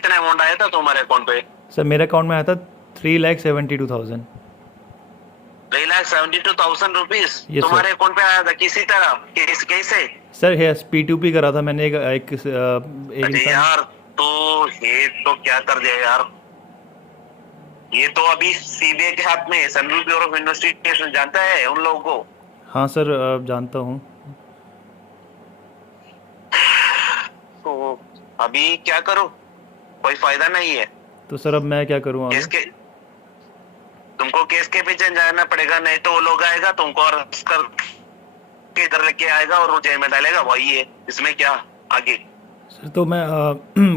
कितना अमाउंट आया था तुम्हारे अकाउंट पे? सर मेरे अकाउंट में आया था 3,72,000। 3,72,000 रुपीज यस सर। तुम्हारे अकाउंट पे आया था? किसी तरह कैसे? सर यस, P2P करा था मैंने एक अरे इंसान। यार, तो ये तो क्या कर दिया यार। ये तो अभी सीबीआई के हाथ में है। सेंट्रल ब्यूरो ऑफ इन्वेस्टिगेशन जानता है उन लोगों को। हाँ सर, जानता हूँ। तो अभी क्या करो? कोई फायदा नहीं है। तो सर अब मैं क्या करूँ आगे? केस के तुमको केस के पीछे जाना पड़ेगा, नहीं तो वो लोग आएगा तुमको अरेस्ट कर के इधर लेके आएगा और वो जेल में डालेगा। वही है, इसमें क्या आगे। सर तो मैं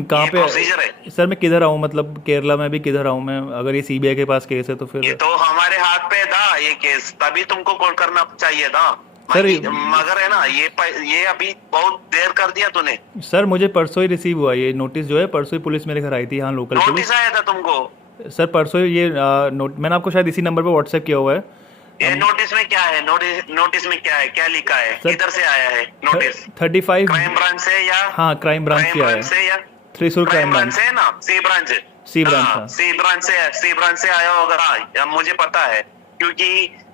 कहाँ ये पे? प्रोसीजर है। सर मैं किधर आऊँ, मतलब केरला में भी किधर आऊँ मैं? अगर ये सीबीआई के पास केस है तो ये फिर? तो हमारे हाथ पे था ये केस, तभी तुमको कॉल करना चाहिए था। सर मगर है ना, ये अभी बहुत देर कर दिया तूने। सर मुझे परसों ही रिसीव हुआ ये नोटिस, जो है परसों ही पुलिस मेरे घर आई थी, यहाँ लोकल पुलिस। नोटिस आया था तुमको? सर परसों ही ये नोट मैंने आपको शायद इसी नंबर पे व्हाट्सएप किया हुआ है। ये नोटिस में क्या है? नोटिस में क्या है? क्या लिखा है? सर किधर से आया है नोटिस? 35। क्राइम ब्रांच से या हाँ, क्राइम ब्रांच से आया है। से या त्रिशूल क्राइम क्राइम ब्रांच ब्रांच। से है ना? सी ब्रांच। सी ब्रांच, हाँ। सी ब्रांच से आया होगा। हाँ, मुझे पता है, क्योंकि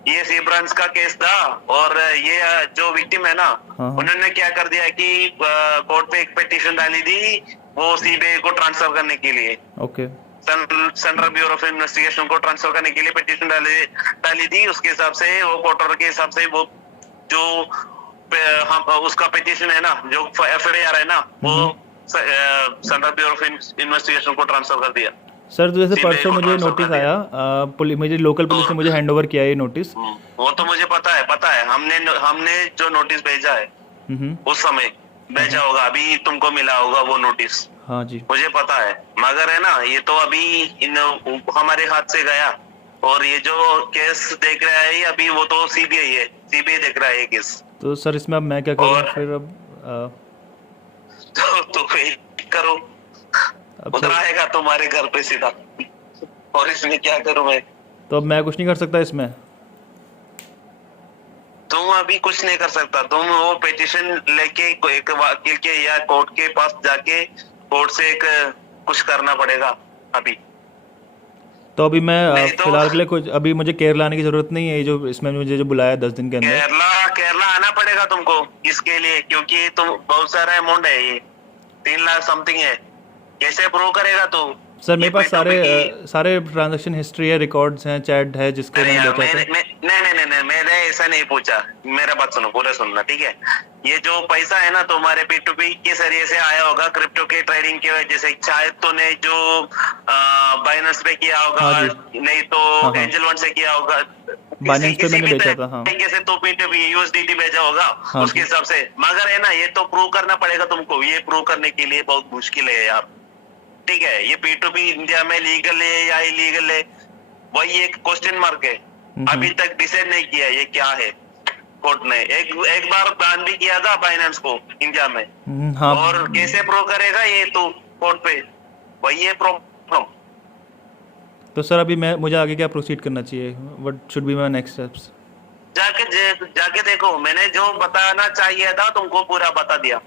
ये सी ब्रांच का केस था। और ये जो विक्टिम है ना, हाँ। उन्होंने क्या कर दिया कि कोर्ट पे एक पिटीशन डाली थी वो सीबीआई को ट्रांसफर करने के लिए। Okay. Central bureau of investigation को ट्रांसफर करने के लिए पिटीशन डाली थी। उसके हिसाब से वो कोर्ट ऑर्डर के हिसाब से वो जो उसका पिटीशन है ना, जो एफआईआर है ना, वो सेंट्रल ब्यूरो ऑफ इन्वेस्टिगेशन को ट्रांसफर कर दिया। सर तो जैसे सीबीआई परसों को मुझे ट्रांसफर नोटिस कर दिया। आया, मुझे लोकल पुलिस ने मुझे हैंड ओवर किया ये नोटिस। वो तो मुझे पता है। हमने जो नोटिस भेजा है उस समय भेजा होगा, अभी तुमको मिला होगा वो नोटिस। हाँ जी। मुझे पता है, मगर है ना, ये तो अभी हमारे हाथ से गया। और ये जो केस देख रहा है अभी, वो तो सीबीआई है। सीबीआई देख रहा है ये केस। तो सर इसमें अब मैं क्या करूँ और फिर अब? तो वेट करो, अब उधर सर आएगा तुम्हारे घर पे सीधा। और इसमें क्या करूं मैं? तो अब मैं कुछ नहीं कर सकता इसमें? तुम अभी कुछ नहीं कर सकता। तुम वो पिटीशन लेके एक वकील के या कोर्ट के पास जाके कोर्ट से एक कुछ करना पड़ेगा अभी। तो अभी मैं नहीं तो फिलहाल के लिए कुछ, अभी मुझे केरला आने की जरूरत नहीं है। ये जो इसमें मुझे जो बुलाया 10 दिन के अंदर। केरला आना पड़ेगा तुमको इसके लिए, क्योंकि तुम बहुत सारा अमाउंट है। ये 3 लाख समथिंग है। कैसे प्रूव करेगा तू? सर मेरे पास सारे ट्रांजैक्शन हिस्ट्री है, रिकॉर्ड्स हैं, चैट है जिसके अरे मैंने यार, बेचा था। नहीं, मैंने ऐसा नहीं पूछा। मेरा बात सुनो, पूरा सुनना, ठीक है? ये जो पैसा है ना तुम्हारे P2P के जरिए से आया होगा, क्रिप्टो के ट्रेडिंग की वजह से। शायद तूने जो बाइनेंस पे किया होगा, हाँ जी। नहीं तो हाँ, हाँ। एंजल वन से किया होगा। बाइनेंस पे मैंने बेचा था, हाँ। तरीके से तो P2P USDT भेजा होगा हाँ उसके जी। हिसाब से। मगर है ना, ये तो प्रूव करना पड़ेगा तुमको। ये प्रूव करने के लिए बहुत मुश्किल है यार, ठीक है? ये P2P इंडिया में लीगल है या इलीगल है, वही एक क्वेश्चन मार्क है। अभी तक डिसाइड नहीं किया ये क्या है। कोर्ट ने एक बार बैन भी किया था बाइनेंस को इंडिया में। हाँ। और कैसे प्रूव करेगा ये तो कोर्ट पे? वही है प्रॉब्लम। तो सर अभी मुझे आगे क्या प्रोसीड करना चाहिए? What should be my next steps? जाके देखो, मैंने जो बताना चाहिए था तुमको पूरा बता दिया।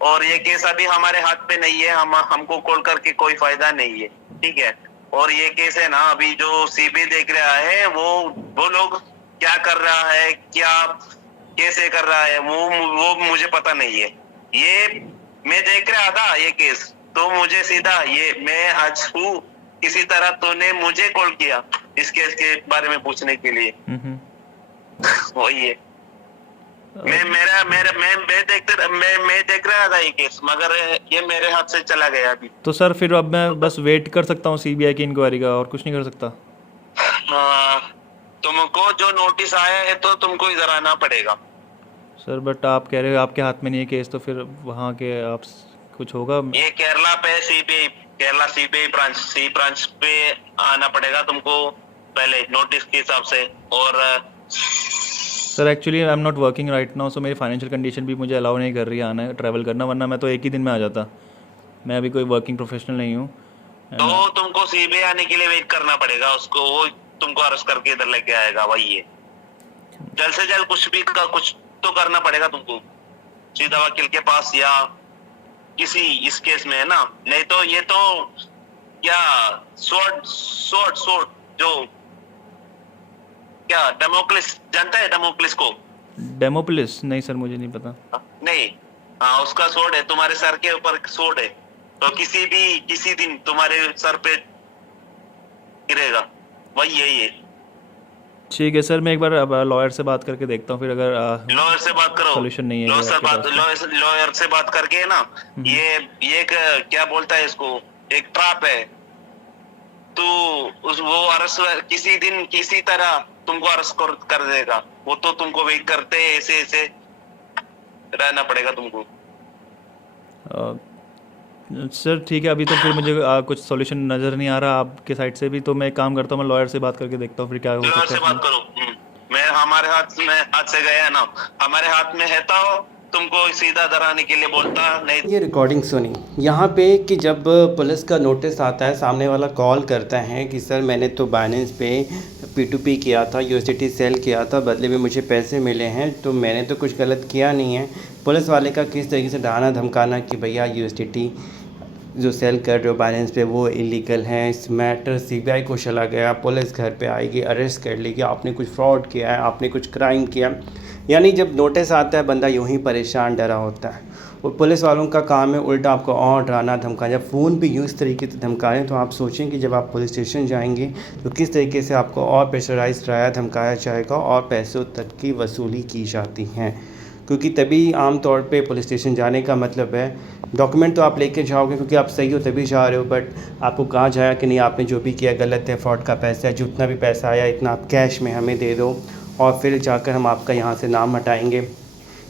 और ये केस अभी हमारे हाथ पे नहीं है। हमको कॉल करके कोई फायदा नहीं है, ठीक है? और ये केस है ना, अभी जो सीबीआई देख रहा है, वो लोग क्या कर रहा है, क्या कैसे कर रहा है, वो मुझे पता नहीं है। ये मैं देख रहा था ये केस, तो मुझे सीधा ये मैं आज हूँ किसी तरह तूने मुझे कॉल किया इस केस के बारे में पूछने के लिए। वही है। मैं देख रहा था ये केस, मगर ये मेरे हाथ से चला गया अभी। तो सर फिर अब मैं बस वेट कर सकता हूँ सीबीआई की इंक्वायरी का, और कुछ नहीं कर सकता? तुमको जो नोटिस आया है तो तुमको इधर आना पड़ेगा। सर बट आप कह रहे हो आपके हाथ में नहीं है केस, तो फिर वहाँ के आप कुछ होगा? ये केरला पे केरला सीबीआई ब्रांच पे आना पड़ेगा तुमको पहले नोटिस के हिसाब से। और sir actually I am not working right now, so मेरी फाइनेंशियल कंडीशन भी मुझे अलाउ नहीं कर रही है आना ट्रैवल करना, वरना मैं तो एक ही दिन में आ जाता। मैं अभी कोई वर्किंग प्रोफेशनल नहीं हूँ। तो तुमको सीबीआई आने के लिए वेट करना पड़ेगा। उसको वो तुमको अरेस्ट करके इधर लेके आएगा। वही है, जल्द से जल्द कुछ तो करना पड़ेगा तुमको। सीधा वकील के पास या किसी इस केस में, है ना। नहीं तो ये तो क्या सोर्ड सोर्ड सोर्ड जो क्या डेमोक्लिस, जानता है डेमोक्लिस को? डेमोप्लिस? नहीं सर, मुझे नहीं पता। नहीं, हाँ उसका सोर्ड है, तुम्हारे सर के ऊपर सोर्ड है, तो किसी दिन तुम्हारे सर पे गिरेगा, वही यही है। ठीक है सर, मैं एक बार अब लॉयर से बात करके देखता हूँ, फिर अगर लॉयर से बात करो, सॉल्यूशन नहीं है लॉयर से बात करके ना, ये एक क्या बोलता है इसको, एक ट्रैप है। तो वो अरेस्ट किसी दिन किसी तरह तुमको अरेस्ट कर देगा, वो तो तुमको वेट करते ऐसे ऐसे रहना पड़ेगा तुमको। सर ठीक है, अभी तो फिर मुझे कुछ सॉल्यूशन नज़र नहीं आ रहा आपके साइड से भी, तो मैं एक काम करता हूँ, मैं लॉयर से बात करके देखता हूँ फिर क्या हो लॉयर सकता से है। बात करो। मैं हमारे हाथ से गया ना, हमारे हाथ में है तो तुमको सीधा डराने के लिए बोलता नहीं। ये रिकॉर्डिंग सुनी यहाँ पे कि जब पुलिस का नोटिस आता है, सामने वाला कॉल करता है कि सर मैंने तो बाइनेंस पे P2P किया था, USDT सेल किया था, बदले में मुझे पैसे मिले हैं, तो मैंने तो कुछ गलत किया नहीं है। पुलिस वाले का किस तरीके से डराना धमकाना कि भैया USDT जो सेल कर रहे हो बाइनेंस पे वो इलीगल है। इस मैटर CBI को चला गया, पुलिस घर पे आएगी, अरेस्ट कर लेगी, आपने कुछ फ्रॉड किया है, आपने कुछ क्राइम किया। यानी जब नोटिस आता है बंदा यूं ही परेशान डरा होता है, और पुलिस वालों का काम है उल्टा आपको और डराना धमकाना। जब फ़ोन पे यूँ इस तरीके से धमकाएं तो आप सोचें कि जब आप पुलिस स्टेशन जाएंगे तो किस तरीके से आपको और प्रेशराइज डराया धमकाया जाएगा और पैसों तक की वसूली की जाती हैं। क्योंकि तभी आम तौर पे पुलिस स्टेशन जाने का मतलब है डॉक्यूमेंट तो आप लेके जाओगे क्योंकि आप सही हो तभी जा रहे हो, बट आपको कहा जाए कि नहीं आपने जो भी किया गलत है, फ्रॉड का पैसा है, जितना भी पैसा आया इतना आप कैश में हमें दे दो और फिर जाकर हम आपका यहाँ से नाम हटाएंगे।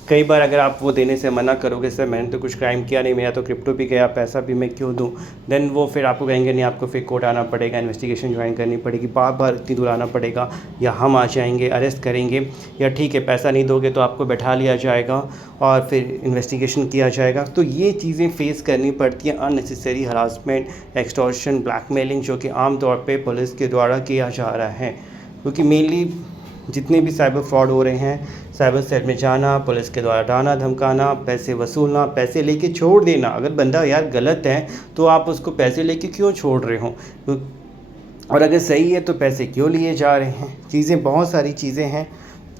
कई बार अगर आप वो देने से मना करोगे, सर मैंने तो कुछ क्राइम किया नहीं, मेरा तो क्रिप्टो भी गया, पैसा भी मैं क्यों दूं, देन वो फिर आपको कहेंगे नहीं आपको फिर कोर्ट आना पड़ेगा, इन्वेस्टिगेशन ज्वाइन करनी पड़ेगी, बार बार इतनी दूर आना पड़ेगा, या हम आ जाएंगे अरेस्ट करेंगे, या ठीक है पैसा नहीं दोगे तो आपको बैठा लिया जाएगा और फिर इन्वेस्टिगेशन किया जाएगा। तो ये चीज़ें फेस करनी पड़ती हैं, अननेसेसरी हरासमेंट, एक्सटॉर्शन, ब्लैकमेलिंग, जो कि आम तौर पर पुलिस के द्वारा किया जा रहा है। क्योंकि मेनली जितने भी साइबर फ्रॉड हो रहे हैं, साइबर सेल में जाना, पुलिस के द्वारा डाना धमकाना, पैसे वसूलना, पैसे लेके छोड़ देना। अगर बंदा यार गलत है तो आप उसको पैसे लेके क्यों छोड़ रहे हो, और अगर सही है तो पैसे क्यों लिए जा रहे हैं। चीज़ें बहुत सारी चीज़ें हैं।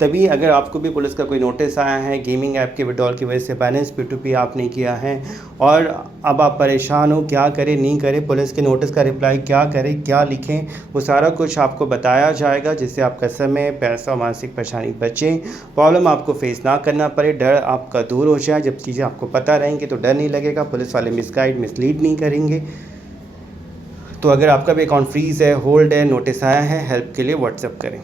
तभी अगर आपको भी पुलिस का कोई नोटिस आया है गेमिंग ऐप के विड्रॉल की वजह से, बाइनेंस P2P आपने किया है और अब आप परेशान हो क्या करें नहीं करें, पुलिस के नोटिस का रिप्लाई क्या करें क्या लिखें, वो सारा कुछ आपको बताया जाएगा, जिससे आपका समय, पैसा और मानसिक परेशानी बचे, प्रॉब्लम आपको फेस ना करना पड़े, डर आपका दूर हो जाए। जब चीज़ें आपको पता रहेंगी तो डर नहीं लगेगा, पुलिस वाले मिसलीड नहीं करेंगे। तो अगर आपका भी अकाउंट फ्रीज़ है, होल्ड है, नोटिस आया है, हेल्प के लिए व्हाट्सएप करें।